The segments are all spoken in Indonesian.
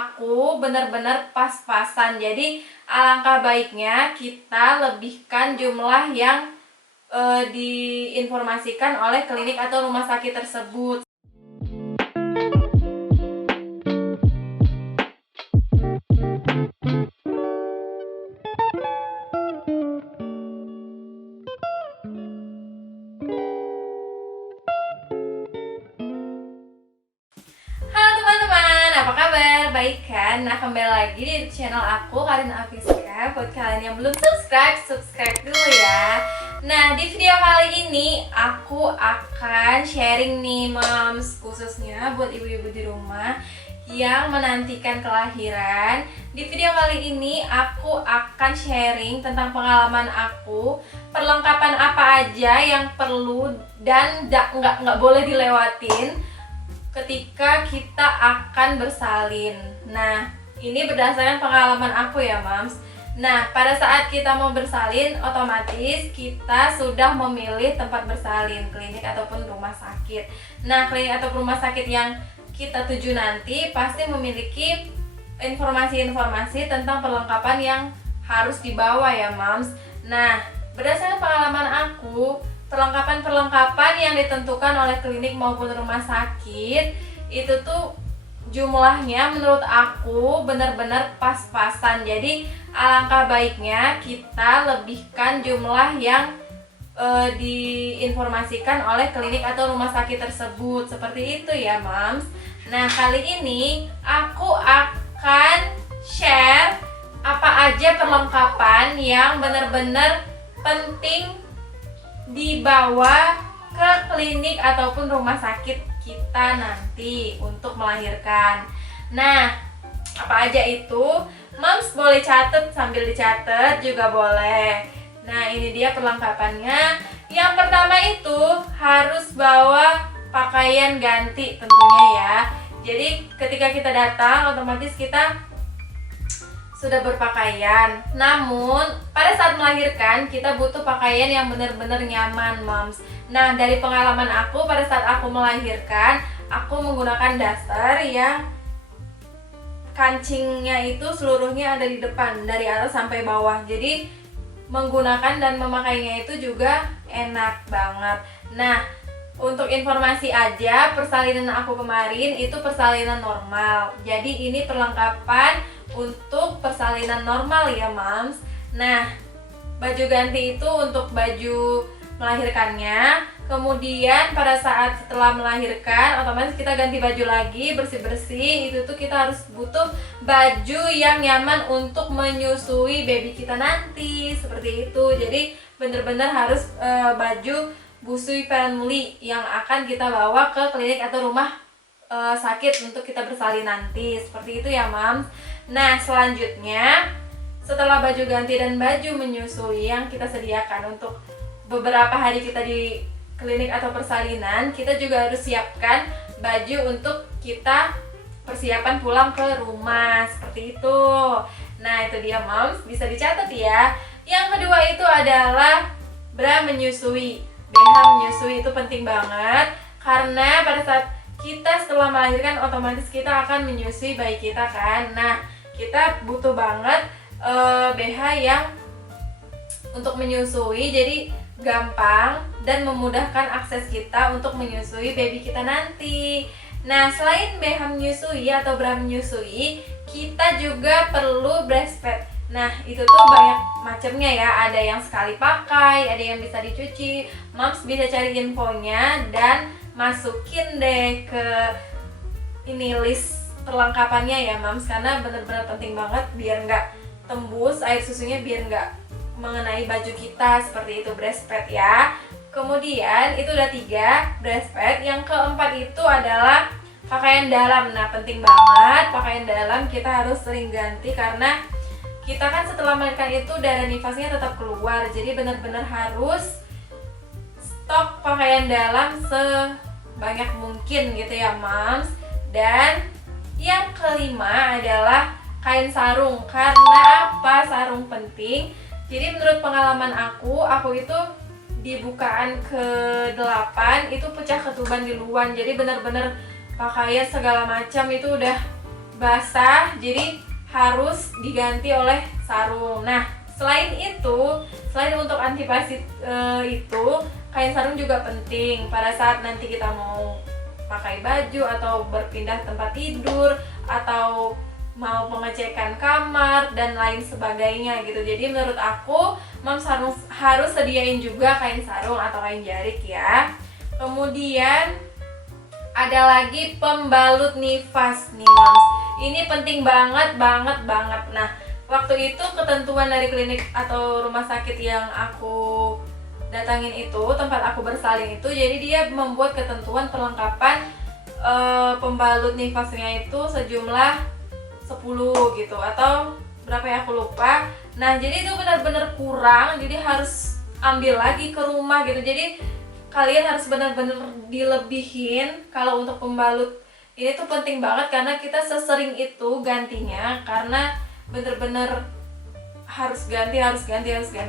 aku benar-benar pas-pasan. Jadi alangkah baiknya kita lebihkan jumlah yang diinformasikan oleh klinik atau rumah sakit tersebut. Halo teman-teman, apa kabar? Baik kan? Nah, kembali lagi di channel aku, Karina Afiska. Buat kalian yang belum subscribe dulu ya. Nah, di video kali ini aku akan sharing nih moms, khususnya buat ibu-ibu di rumah yang menantikan kelahiran. Di video kali ini aku akan sharing tentang pengalaman aku, perlengkapan apa aja yang perlu dan nggak boleh dilewatin ketika kita akan bersalin. Nah, ini berdasarkan pengalaman aku ya, Mams. Nah, pada saat kita mau bersalin, otomatis kita sudah memilih tempat bersalin, klinik ataupun rumah sakit. Nah, klinik atau rumah sakit yang kita tuju nanti pasti memiliki informasi-informasi tentang perlengkapan yang harus dibawa ya, Mams. Nah, berdasarkan pengalaman aku, perlengkapan yang ditentukan oleh klinik maupun rumah sakit itu tuh jumlahnya menurut aku benar-benar pas-pasan. Jadi alangkah baiknya kita lebihkan jumlah yang diinformasikan oleh klinik atau rumah sakit tersebut. Seperti itu ya, Mams. Nah, kali ini aku akan share apa aja perlengkapan yang benar-benar penting dibawa ke klinik ataupun rumah sakit kita nanti untuk melahirkan. Nah, apa aja itu? Moms boleh catat, sambil dicatat juga boleh. Nah, ini dia perlengkapannya. Yang pertama itu harus bawa pakaian ganti tentunya ya. Jadi ketika kita datang, otomatis kita sudah berpakaian. Namun pada saat melahirkan kita butuh pakaian yang benar-benar nyaman, Moms. Nah, dari pengalaman aku pada saat aku melahirkan, aku menggunakan daster yang kancingnya itu seluruhnya ada di depan dari atas sampai bawah. Jadi menggunakan dan memakainya itu juga enak banget. Nah, untuk informasi aja, persalinan aku kemarin itu persalinan normal. Jadi ini perlengkapan untuk persalinan normal ya, Mams. Nah, baju ganti itu untuk baju melahirkannya. Kemudian pada saat setelah melahirkan, otomatis kita ganti baju lagi, bersih-bersih. Itu tuh kita harus butuh baju yang nyaman untuk menyusui baby kita nanti. Seperti itu. Jadi bener-bener harus baju busui family yang akan kita bawa ke klinik atau rumah sakit untuk kita bersalin nanti. Seperti itu ya, Mams. Nah, selanjutnya setelah baju ganti dan baju menyusui yang kita sediakan untuk beberapa hari kita di klinik atau persalinan, kita juga harus siapkan baju untuk kita persiapan pulang ke rumah. Seperti itu. Nah, itu dia, Moms, bisa dicatat ya. Yang kedua itu adalah bra menyusui. BH menyusui itu penting banget karena pada saat kita setelah melahirkan otomatis kita akan menyusui bayi kita kan. Nah, kita butuh banget BH yang untuk menyusui, jadi gampang dan memudahkan akses kita untuk menyusui baby kita nanti. Nah, selain BH menyusui atau bra menyusui, kita juga perlu breastpad. Nah, itu tuh banyak macamnya ya, ada yang sekali pakai, ada yang bisa dicuci. Moms bisa cari infonya dan masukin deh ke ini list perlengkapannya ya, Moms, karena bener-bener penting banget biar nggak tembus air susunya, biar nggak mengenai baju kita. Seperti itu breastpad ya. Kemudian itu udah 3 breastpad. Yang keempat itu adalah pakaian dalam. Nah, penting banget pakaian dalam kita harus sering ganti karena kita kan setelah melahirkan itu darah nifasnya tetap keluar. Jadi benar-benar harus stok pakaian dalam sebanyak mungkin gitu ya, Moms. Dan yang kelima adalah kain sarung. Karena apa sarung penting? Jadi menurut pengalaman aku itu di bukaan ke-8 itu pecah ketuban di luar. Jadi benar-benar pakaian segala macam itu udah basah, jadi harus diganti oleh sarung. Nah, selain untuk antisipasi itu, kain sarung juga penting pada saat nanti kita mau pakai baju atau berpindah tempat tidur atau mau pengecekan kamar dan lain sebagainya gitu. Jadi menurut aku Moms harus sediain juga kain sarung atau kain jarik ya. Kemudian ada lagi pembalut nifas nih Moms. Ini penting banget. Nah, waktu itu ketentuan dari klinik atau rumah sakit yang aku datangin itu, tempat aku bersalin itu, jadi dia membuat ketentuan perlengkapan pembalut nifasnya itu sejumlah 10 gitu atau berapa ya aku lupa. Nah, jadi itu benar-benar kurang, jadi harus ambil lagi ke rumah gitu. Jadi kalian harus benar-benar dilebihin kalau untuk pembalut. Ini tuh penting banget karena kita sesering itu gantinya, karena benar-benar harus ganti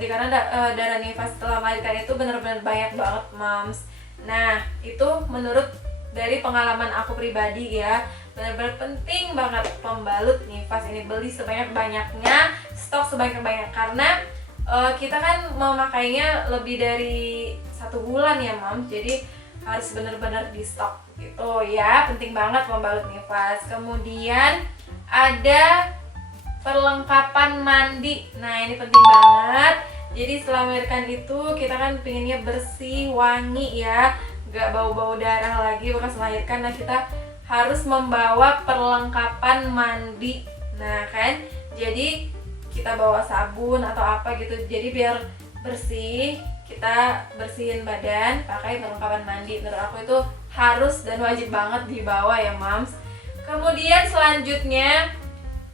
karena darah nifas setelah melahirkan itu benar-benar banyak banget Moms. Nah, itu menurut dari pengalaman aku pribadi ya, benar-benar penting banget pembalut nifas ini, beli sebanyak-banyaknya, stok sebanyak-banyak, karena kita kan memakainya lebih dari 1 bulan ya Moms, jadi harus benar-benar di stok gitu ya, penting banget pembalut nifas. Kemudian ada perlengkapan mandi. Nah, ini penting banget. Jadi setelah melahirkan itu kita kan pengennya bersih, wangi ya, gak bau-bau darah lagi bekas melahirkan. Nah, kita harus membawa perlengkapan mandi. Nah kan, jadi kita bawa sabun atau apa gitu, jadi biar bersih, kita bersihin badan pakai perlengkapan mandi. Menurut aku itu harus dan wajib banget dibawa ya Moms. Kemudian selanjutnya,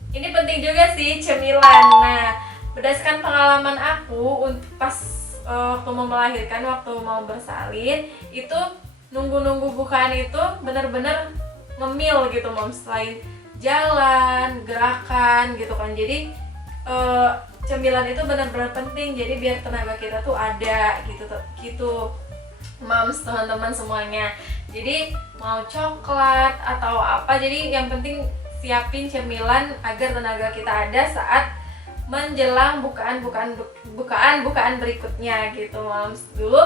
ini penting juga sih, cemilan. Nah, berdasarkan pengalaman aku pas waktu mau melahirkan, waktu mau bersalin, itu nunggu bukaan itu benar-benar ngemil gitu Moms, selain jalan, gerakan gitu kan. Jadi cemilan itu benar-benar penting, jadi biar tenaga kita tuh ada gitu Moms, teman-teman semuanya. Jadi mau coklat atau apa, jadi yang penting siapin cemilan agar tenaga kita ada saat menjelang bukaan berikutnya gitu Moms. Dulu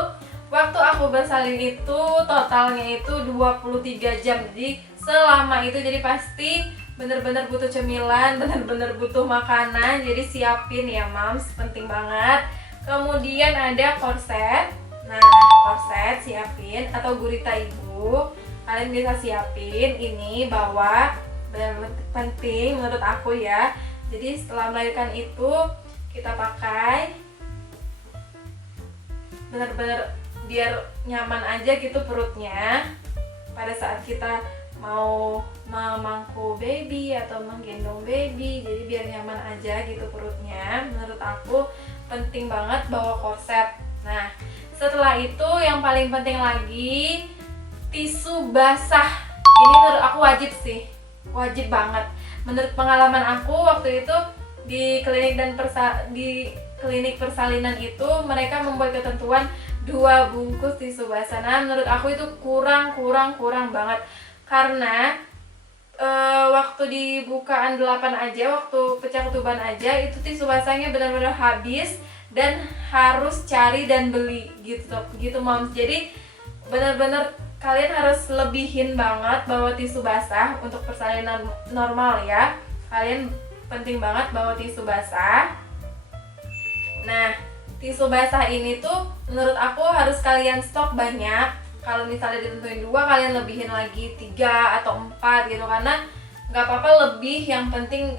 waktu aku bersalin itu totalnya itu 23 jam, jadi selama itu jadi pasti bener-bener butuh cemilan, bener-bener butuh makanan, jadi siapin ya Moms, penting banget. Kemudian ada korset. Nah, korset siapin atau gurita ibu, kalian bisa siapin ini, bawa, benar-benar penting menurut aku ya. Jadi setelah melahirkan itu kita pakai benar-benar biar nyaman aja gitu perutnya pada saat kita mau memangku baby atau menggendong baby, jadi biar nyaman aja gitu perutnya. Menurut aku penting banget bawa korset. Nah, setelah itu yang paling penting lagi tisu basah. Ini menurut aku wajib banget. Menurut pengalaman aku waktu itu di klinik persalinan itu, mereka membuat ketentuan 2 bungkus tisu basah. Nah, menurut aku itu kurang banget, karena waktu di bukaan 8 aja, waktu pecah ketuban aja, itu tisu basahnya benar-benar habis dan harus cari dan beli gitu Moms. Jadi benar-benar kalian harus lebihin banget bawa tisu basah untuk persalinan normal ya. Kalian penting banget bawa tisu basah. Nah, tisu basah ini tuh menurut aku harus kalian stok banyak. Kalau misalnya ditentuin 2, kalian lebihin lagi 3 atau 4 gitu, karena nggak apa-apa lebih, yang penting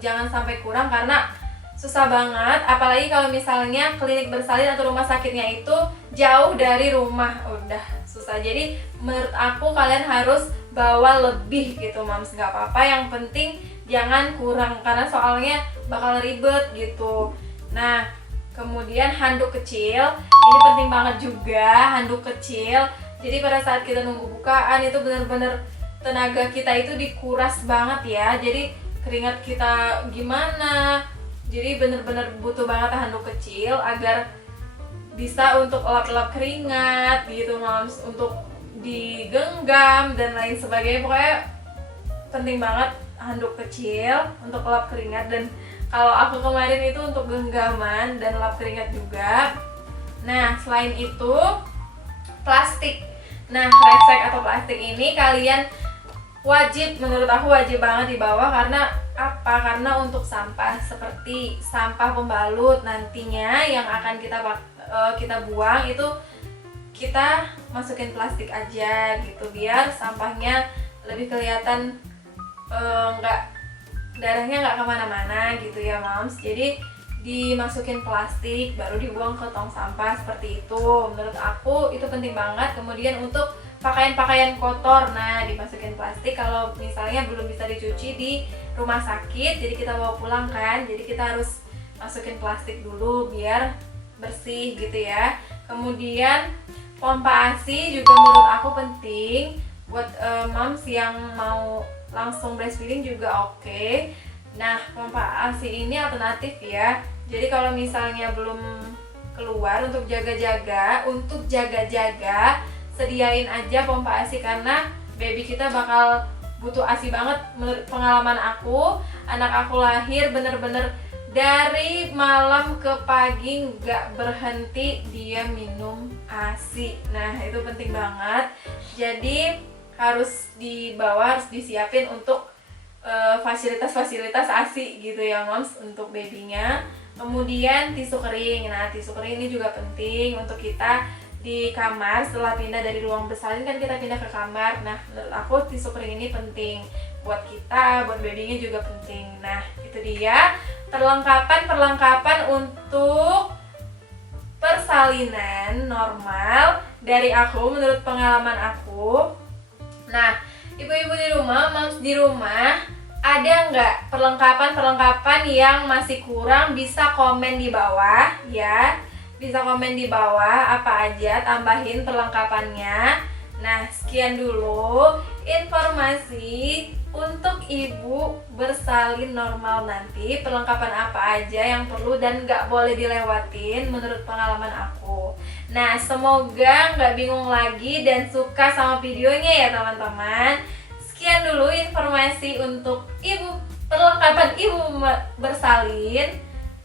jangan sampai kurang, karena susah banget, apalagi kalau misalnya klinik bersalin atau rumah sakitnya itu jauh dari rumah, udah susah. Jadi menurut aku kalian harus bawa lebih gitu Moms, nggak apa-apa, yang penting jangan kurang, karena soalnya bakal ribet gitu. Nah, kemudian handuk kecil, ini penting banget juga, handuk kecil. Jadi pada saat kita nunggu bukaan itu benar-benar tenaga kita itu dikuras banget ya, jadi keringat kita gimana, jadi benar-benar butuh banget handuk kecil agar bisa untuk elap-elap keringat gitu Moms, untuk digenggam dan lain sebagainya. Pokoknya penting banget handuk kecil untuk lap keringat, dan kalau aku kemarin itu untuk genggaman dan lap keringat juga. Nah, selain itu plastik. Nah, kresek atau plastik ini kalian wajib, menurut aku wajib banget dibawa. Karena apa? Karena untuk sampah seperti sampah pembalut nantinya yang akan kita buang itu kita masukin plastik aja gitu, biar sampahnya lebih kelihatan, darahnya nggak kemana-mana gitu ya moms. Jadi dimasukin plastik baru dibuang ke tong sampah seperti itu. Menurut aku itu penting banget. Kemudian untuk pakaian-pakaian kotor, nah dimasukin plastik kalau misalnya belum bisa dicuci di rumah sakit, jadi kita bawa pulang kan, jadi kita harus masukin plastik dulu biar bersih gitu ya. Kemudian pompa ASI juga menurut aku penting buat moms yang mau langsung breastfeeding juga oke. Nah, pompa ASI ini alternatif ya. Jadi kalau misalnya belum keluar, untuk jaga-jaga sediain aja pompa ASI, karena baby kita bakal butuh ASI banget. Menurut pengalaman aku, anak aku lahir bener-bener dari malam ke pagi nggak berhenti dia minum ASI. Nah, itu penting banget. Jadi harus dibawa, harus disiapin untuk fasilitas-fasilitas ASI gitu ya moms untuk babynya. Kemudian tisu kering. Nah, tisu kering ini juga penting untuk kita di kamar. Setelah pindah dari ruang bersalin kan kita pindah ke kamar. Nah, menurut aku tisu kering ini penting buat kita, buat babynya juga penting. Nah, itu dia perlengkapan untuk persalinan normal dari aku, menurut pengalaman aku. Nah, ibu-ibu di rumah, moms di rumah, ada nggak perlengkapan yang masih kurang? Bisa komen di bawah ya. Bisa komen di bawah apa aja, tambahin perlengkapannya. Nah, sekian dulu informasi untuk ibu bersalin normal nanti. Perlengkapan apa aja yang perlu dan nggak boleh dilewatin menurut pengalaman aku. Nah, semoga nggak bingung lagi dan suka sama videonya ya teman-teman. Sekian dulu informasi untuk perlengkapan ibu bersalin.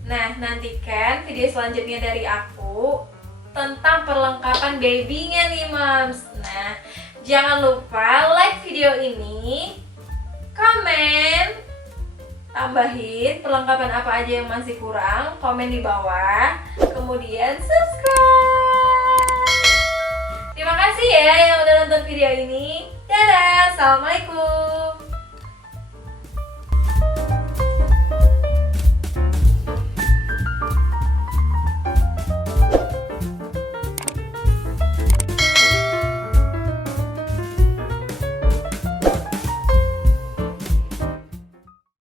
Nah, nantikan video selanjutnya dari aku tentang perlengkapan babynya nih moms. Nah, jangan lupa like video ini, komen, tambahin perlengkapan apa aja yang masih kurang, komen di bawah, kemudian subscribe. Terima kasih ya yang udah nonton video ini. Dadah, assalamualaikum.